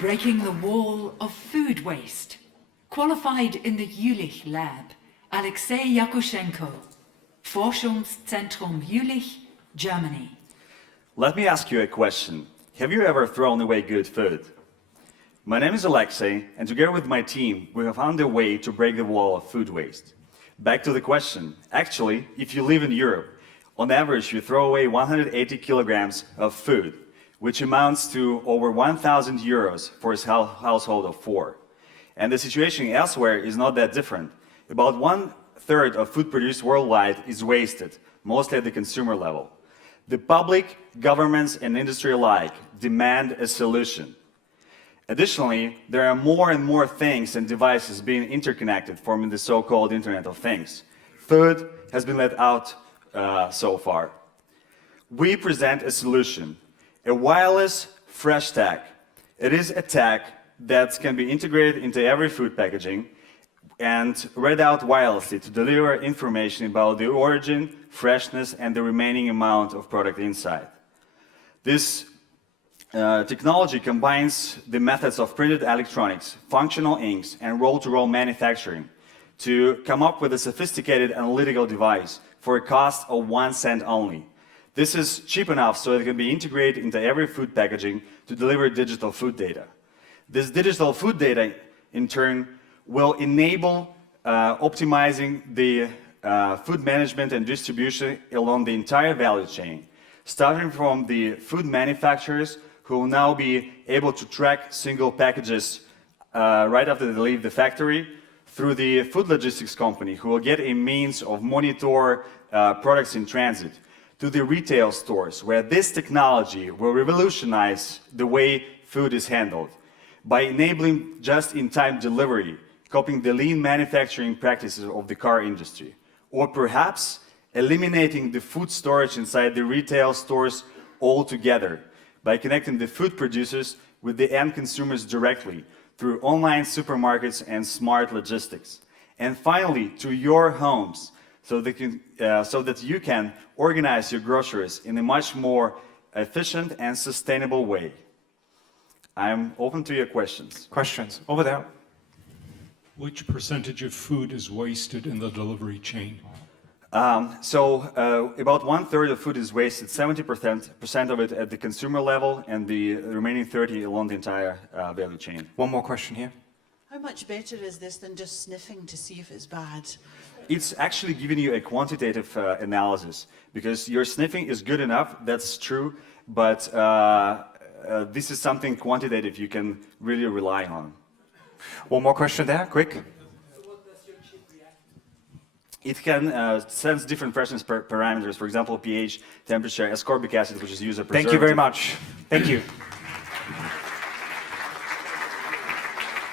Breaking the wall of food waste. Qualified in the Jülich lab, Alexey Yakushenko, Forschungszentrum Jülich, Germany. Let me ask you a question. Have you ever thrown away good food? My name is Alexey, and together with my team, we have found a way to break the wall of food waste. Back to the question. Actually, if you live in Europe, on average, you throw away 180 kilograms of food, which amounts to over 1,000 euros for a household of 4. And the situation elsewhere is not that different. About 1/3 of food produced worldwide is wasted, mostly at the consumer level. The public, governments, and industry alike demand a solution. Additionally, there are more and more things and devices being interconnected, forming the so-called Internet of Things. Food has been left out so far. We present a solution, a wireless fresh tag. It is a tag that can be integrated into every food packaging and read out wirelessly to deliver information about the origin, freshness, and the remaining amount of product inside. This technology combines the methods of printed electronics, functional inks, and roll-to-roll manufacturing to come up with a sophisticated analytical device for a cost of 1 cent only. This is cheap enough so it can be integrated into every food packaging to deliver digital food data. This digital food data, in turn, will enable optimizing the food management and distribution along the entire value chain, starting from the food manufacturers, who will now be able to track single packages right after they leave the factory, through the food logistics company, who will get a means of monitor products in transit, to the retail stores, where this technology will revolutionize the way food is handled by enabling just-in-time delivery, copying the lean manufacturing practices of the car industry, or perhaps eliminating the food storage inside the retail stores altogether by connecting the food producers with the end consumers directly through online supermarkets and smart logistics. And finally, to your homes, so that you can organize your groceries in a much more efficient and sustainable way. I'm open to your questions. Questions? Over there. Which percentage of food is wasted in the delivery chain? About 1/3 of food is wasted, 70% of it at the consumer level, and the remaining 30% along the entire value chain. One more question here. How much better is this than just sniffing to see if it's bad? It's actually giving you a quantitative analysis, because your sniffing is good enough, that's true, but this is something quantitative you can really rely on. One more question there, quick. It can sense different freshness parameters, for example, pH, temperature, ascorbic acid, which is used as a preservative. Thank you very much. Thank you.